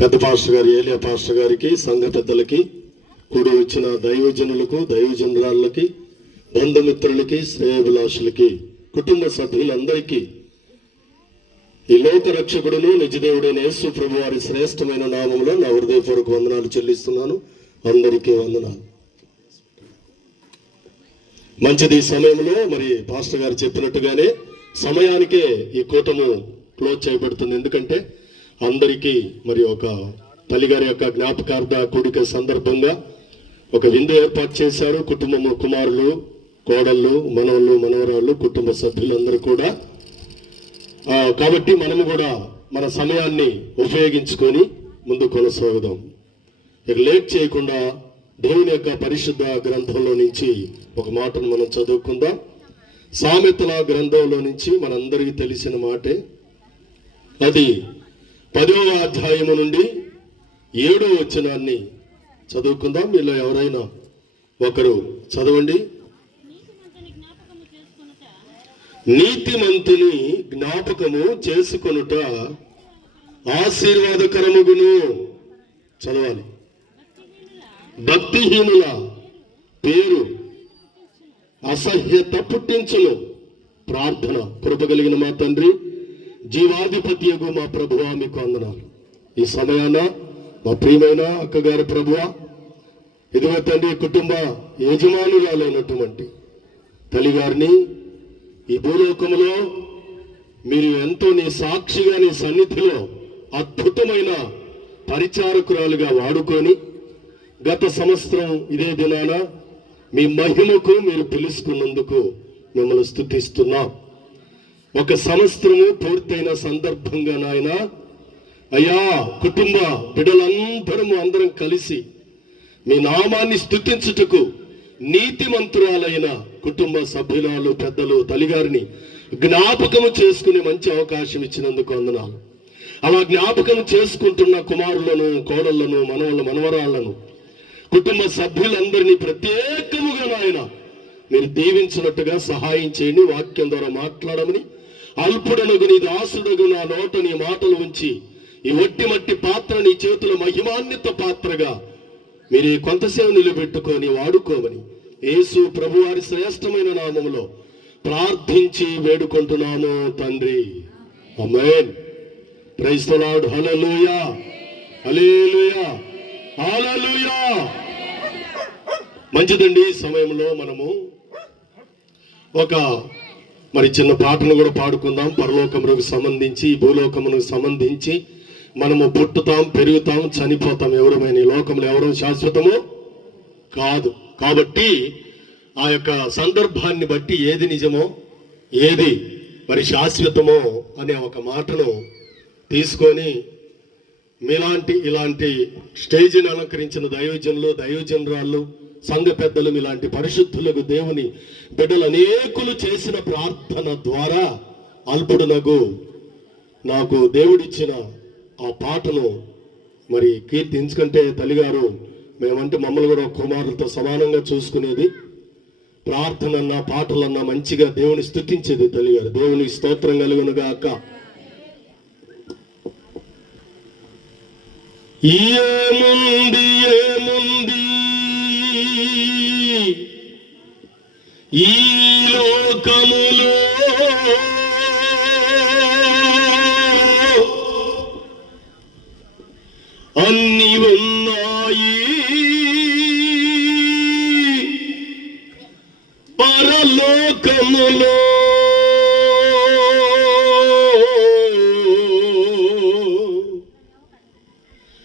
పెద్ద పాస్టర్ గారు ఏలియా పాస్టర్ గారికి, సంఘ పెద్దలకి, కూడి వచ్చిన దైవజనులకు, దైవజనురాళ్ళకి, బంధుమిత్రులకి, శ్రేయభిలాషులకి, కుటుంబ సభ్యులందరికీ ఈ లోక రక్షకుడును నిజదేవుడైన యేసు ప్రభు వారి శ్రేష్టమైన నామంలో నా హృదయపూర్వక వందనాలు చెల్లిస్తున్నాను. అందరికీ వందనాలు. మంచిది. ఈ సమయంలో మరి పాస్టర్ గారు చెప్పినట్టుగానే సమయానికే ఈ కూటము క్లోజ్ చేయబడుతుంది. ఎందుకంటే అందరికీ మరి ఒక తల్లిగారి యొక్క జ్ఞాపకార్థ కూడిక సందర్భంగా ఒక విందు ఏర్పాటు చేశారు. కుటుంబము, కుమారులు, కోడళ్ళు, మనవళ్ళు, మనవరాళ్ళు, కుటుంబ సభ్యులందరూ కూడా. కాబట్టి మనము కూడా మన సమయాన్ని ఉపయోగించుకొని ముందు కొనసాగుదాం. ఇక లేట్ చేయకుండా దేవుని యొక్క పరిశుద్ధ గ్రంథంలో నుంచి ఒక మాటను మనం చదువుకుందాం. సామెతల గ్రంథంలో నుంచి మనందరికీ తెలిసిన మాటే. అది 10వ అధ్యాయము నుండి 7వ వచనాన్ని చదువుకుందాం. మీలో ఎవరైనా ఒకరు చదవండి. నీతిమంతుని జ్ఞాపకము చేసుకొనుట ఆశీర్వాదకరముగును. చదవాలి. భక్తిహీనుల పేరు అసహ్యత పుట్టించును. ప్రార్థన. కృప కలిగిన మా తండ్రి, జీవాధిపత్యగు మా ప్రభువా, మీకు వందనాలు. ఈ సమయాన మా ప్రియమైన అక్కగారి ప్రభువా, ఇదిగో తండ్రి, కుటుంబ యజమానురాలైనటువంటి తల్లిగారిని ఈ భూలోకములో మీరు ఎంతో నీ సాక్షిగా నీ సన్నిధిలో అద్భుతమైన పరిచారకురాలుగా వాడుకొని గత సంవత్సరం ఇదే దినాన మీ మహిమకు మీరు పిలుచుకున్నందుకు మిమ్మల్ని స్తుతిస్తున్నాం. ఒక సంవత్సరము పూర్తయిన సందర్భంగా నాయన అయ్యా, కుటుంబ అందరం కలిసి మీ నామాన్ని స్తుతించుటకు నీతిమంతురాలైన కుటుంబ సభ్యురాలు, పెద్దలు, తల్లిగారిని జ్ఞాపకము చేసుకునే మంచి అవకాశం ఇచ్చినందుకు వందనాలు. అలా జ్ఞాపకం చేసుకుంటున్న కుమారులను, కోడళ్లను, మనవళ్ళ, మనవరాళ్లను, కుటుంబ సభ్యులందరినీ ప్రత్యేకముగా నాయన మీరు దీవించినట్టుగా సహాయం చేయండి. వాక్యం ద్వారా మాట్లాడమని, అల్పుడనగు నీ దాసుడగు నా నోట నీ మాటలు ఉంచి ఈ ఒట్టి మట్టి పాత్ర నీ చేతుల మహిమాన్విత పాత్రగా మీరు కొంతసేపు నిలబెట్టుకొని వాడుకోమని యేసు ప్రభువారి శ్రేష్టమైన నామములో ప్రార్థించి వేడుకుంటున్నాము తండ్రి. Amen. Praise the lord. Hallelujah, hallelujah, hallelujah. మంచిదండి. ఈ సమయంలో మనము ఒక చిన్న పాటను కూడా పాడుకుందాం. పరలోకమునకు సంబంధించి, భూలోకమునకు సంబంధించి మనము పుట్టుతాం, పెరుగుతాం, చనిపోతాం. ఎవరమైన ఈ లోకంలో ఎవరు శాశ్వతము కాదు. కాబట్టి ఆ యొక్క సందర్భాన్ని బట్టి ఏది నిజమో, ఏది మరి శాశ్వతమో అనే ఒక మాటను తీసుకొని ఇలాంటి స్టేజ్ని అలంకరించిన దైవజనులు, దైవజనురాళ్ళు, సంఘ పెద్దలు, ఇలాంటి పరిశుద్ధులకు దేవుని బిడ్డలు అనేకులు చేసిన ప్రార్థన ద్వారా అల్పుడునగు నాకు దేవుడిచ్చిన ఆ పాటను మరి కీర్తించుకుంటే, తల్లిగారు మేమంటే మమ్మల్ని కూడా కుమారులతో సమానంగా చూసుకునేది. ప్రార్థనన్నా, పాటలన్నా మంచిగా దేవుని స్తుతించేది తల్లిగారు. దేవుని స్తోత్రం కలుగునుగాక. ఏముంది ఏముంది ఈ లోకములో, అన్ని ఉన్నాయి పరలోకములో.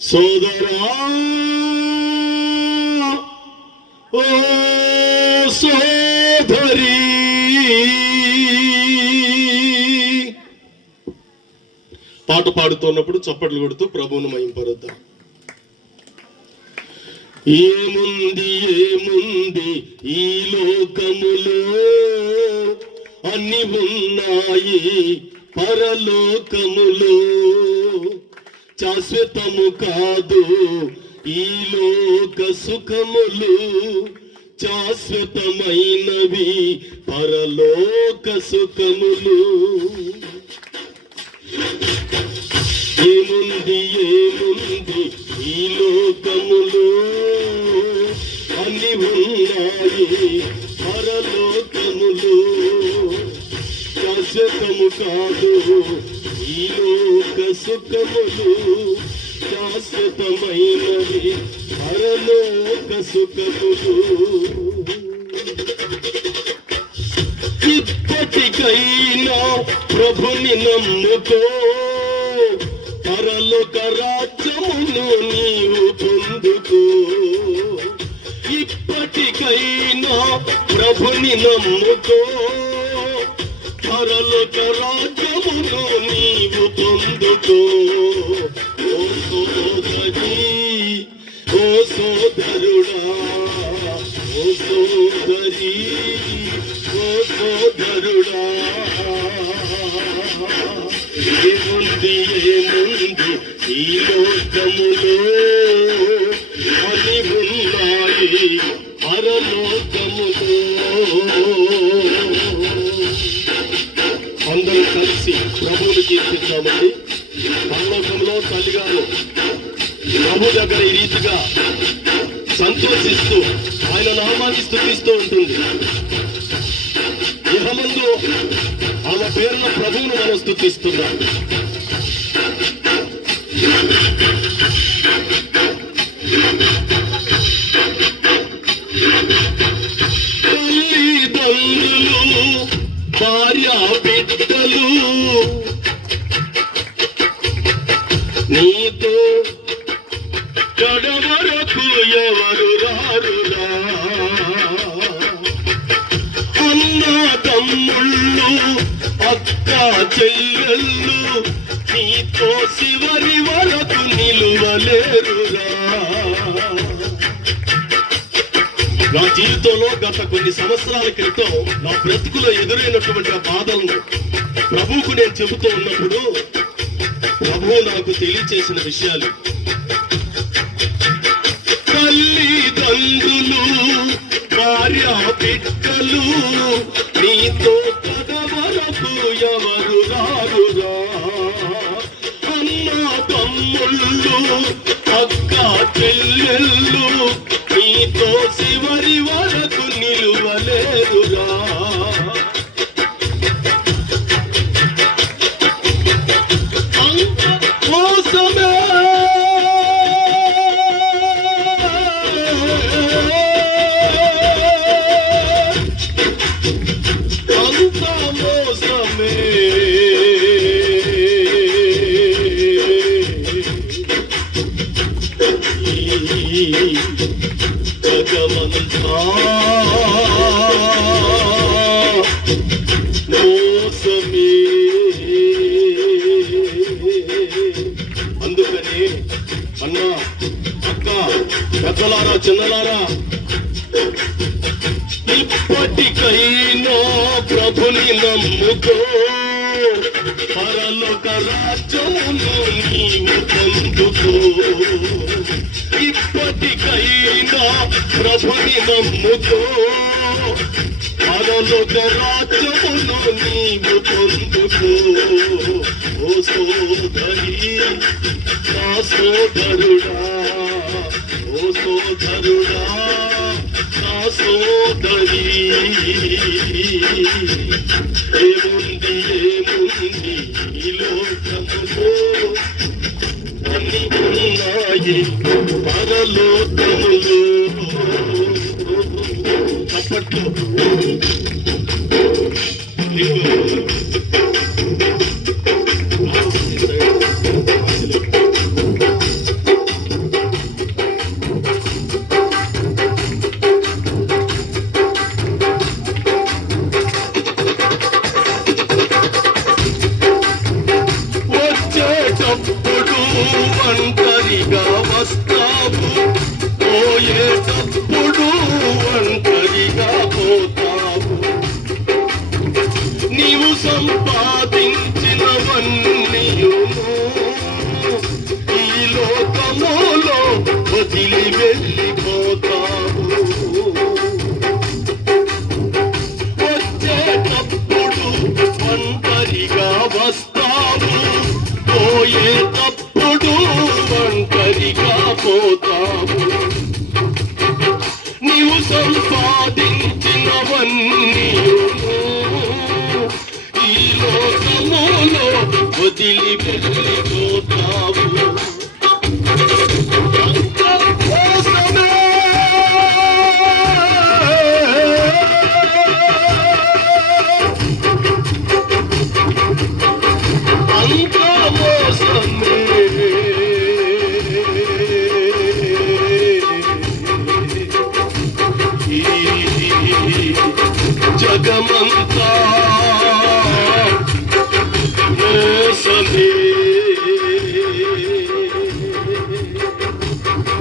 సోదరా, ఓ సోదరి, పాట పాడుతున్నప్పుడు చప్పట్లు కొడుతూ ప్రభువును మహింపరుద్దాం. ఏముంది ఏముంది ఈ లోకములో, అన్ని ఉన్నాయి పరలోకములో. శాశ్వతము కాదు ఈ లోక సుఖములు, శాశ్వతమైనవి పరలోక సుఖములు. ఏముంది ఏముంది ఈ లోకములో, అన్ని ఉన్నాయి పరలోకములో. శాశ్వతము కాదు ఈ లోక సుఖములు, శాశ్వతమైనవి పరలోక సుఖములు. ఇప్పటికైనా ప్రభుని నమ్ముకో, పరలోక రాజ్యమును నీవు పొందుకో. ఇప్పటికైనా ప్రభుని నమ్ముకో, పరలోక రాజ్యమును నీవు పొందుకో. ఓ సోదరి, ఓ సోదరుడా, ఓ సోదరి, ఓ సోదరుడా. ఏముంది ఏముంది ఈ లోకములో, అని ఉన్నాయి పరలోకములో. అందరూ కలిసి ప్రభువుని కీర్తించామండి. పరలోకంలో తల్లిగారు ప్రభు దగ్గర ఈ రీతిగా సంతోషిస్తూ ఆయన నామాన్ని స్తుతిస్తూ ఉంటుంది. ఇహమందు ఆమె పేరున ప్రభువును మనం స్తుతిస్తున్నాం. తల్లిదండ్రులు, భార్య బిడ్డలు నీతో కడవరకు ఎవరు రారురా. అన్న తమ్ముళ్ళు, అక్క చెల్లెళ్ళు నీతో చివరి వరకు నిలువలేరురా. నా జీవితంలో గత కొన్ని సంవత్సరాల క్రితం నా బ్రతుకులో ఎదురైనటువంటి ఆ బాధలను ప్రభువుకు నేను చెబుతూ ఉన్నప్పుడు ప్రభువు నాకు తెలియచేసిన విషయాలు. తల్లిదండ్రులు, భార్య బిడ్డలు నీతో కడవరకు ఎవరు రారురా. అన్న తమ్ముళ్ళు, అక్క చెల్లెళ్ళు నీతో చివరి వరకు నిలువలేరురా. మోసమే అంత మోసమే, జగమంతా మోసమే. అందుకని అన్న, అక్క, పెద్దలారా, చిన్నలారా, ఇప్పటికైనా ప్రభుని నమ్ముకో, పరలోక రాజ్యమును నీవు పొందుకో. ఇప్పటికైనా ప్రభుని నమ్ముకో, పరలోక రాజ్యమును నీవు పొందుకో. ఓ సోదరి, నా సోదరుడా, ఓ సోదరుడా, నా సోదరి. ఏముంది ఏముంది ఈ లోకములో, అన్ని ఉన్నాయి పరలోకములో. అప్పట్లో వచ్చేటప్పుడు ఒంటరిగా వస్తావు, పోయేటప్పుడు ఒంటరిగా పోతావు. నీవు సంపాదించినవన్నీయు ఈ లోకములో వదిలి వెళ్ళిపోతావు. వచ్చేటప్పుడు ఒంటరిగా వస్తావు, పోయేటప్పుడు పోతావు. నీవు సంపాదించినవన్నీ ఈ లోకములో వదిలి వెళ్ళిపోతావు. జగమంతా మోసమే.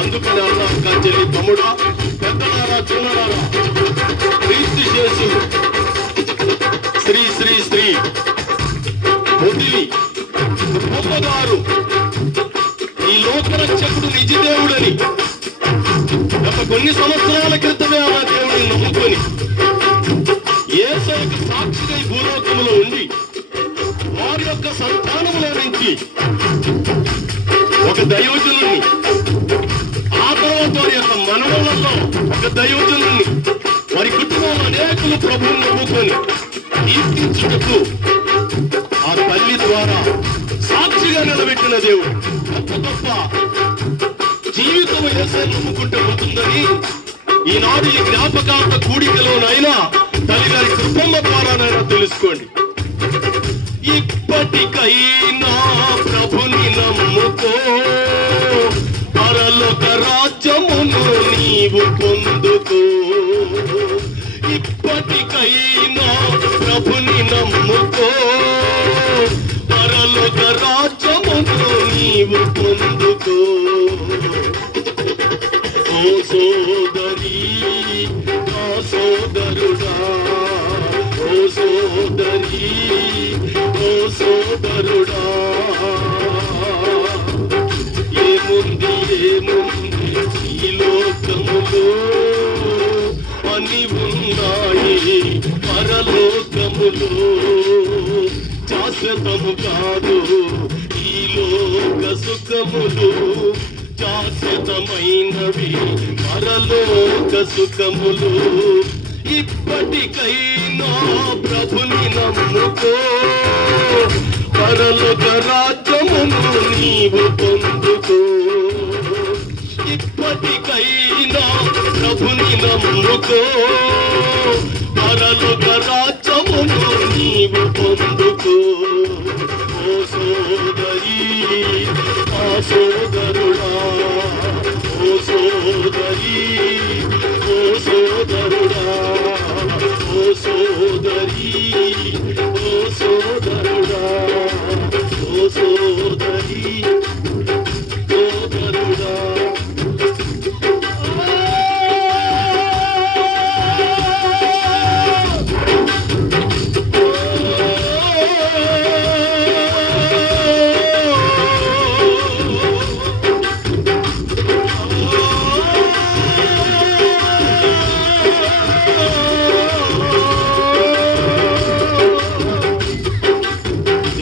అందుకని అన్న అక్క చెల్లి తమ్ముడా, పెద్దలారా చిన్నలారా, క్రీస్తు యేసు శ్రీ శ్రీ శ్రీ వదిలి అమ్మగారు ఈ లోకరక్షకుడు నిజదేవుడని గత కొన్ని సంవత్సరాల క్రితమే ఆ దేవుడిని నమ్ముకొని యేసుకు సాక్షిగా ఈ భూలోకములో ఉండి వారి యొక్క సంతానములో నుంచి ఒక దైవజనుని, ఆ తర్వాత వారి యొక్క మనవలతో ఒక దైవజనుని, వారి కుటుంబంలో అనేకులు ప్రభువుని నమ్ముకొని కీర్తించుటకు ఆ తల్లి ద్వారా సాక్షిగా నిలబెట్టిన దేవుడు. గొప్ప గొప్ప జీవితం యేసుని నమ్ముకుంటూ ఉంటుందని ఈనాడు ఈ జ్ఞాపకార్థ కూడికలోనైనా తల్లిగారి కృపమ్మ ద్వారానైనా తెలుసుకోండి. ఇప్పటికైనా ప్రభుని నమ్ముకో, పరలోక రాజ్యమును నీవు పొందుకో. ఇప్పటికైనా ప్రభుని నమ్ముకో, పరలోక రాజ్యమును నీవు పొందుకో. ఓ సోదరి, నా సోదరుడా, ఓ సోదరి, ఓ సోదరుడా, ఏముంది ఏముంది ఈ లోకములో అని ఉన్నాయి పరలోకములో. శాశ్వతము కాదు ఈ లోక సుఖములు, శాశ్వతమైనవి పరలోక సుఖములు. ఇప్పటికైనా ప్రభుని నమ్ముకో, పరలోక రాజ్యమును నీవు పొందుకో. ఇప్పటికైనా ప్రభుని నమ్ముకో, పరలోక రాజ్యమును నీవు పొందుకో. ఓ సోదరి, ఆ సోదరుడా, ఓ సోదరి, ఓ సోదరుడా, ఓ సోదరి, ఓ సోదరుడా, ఓ సోదరి, సోదరుడా.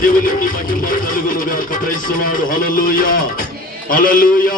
దేవునికి మహిమ కలుగును గాక. Praise the lord. Hallelujah, hallelujah.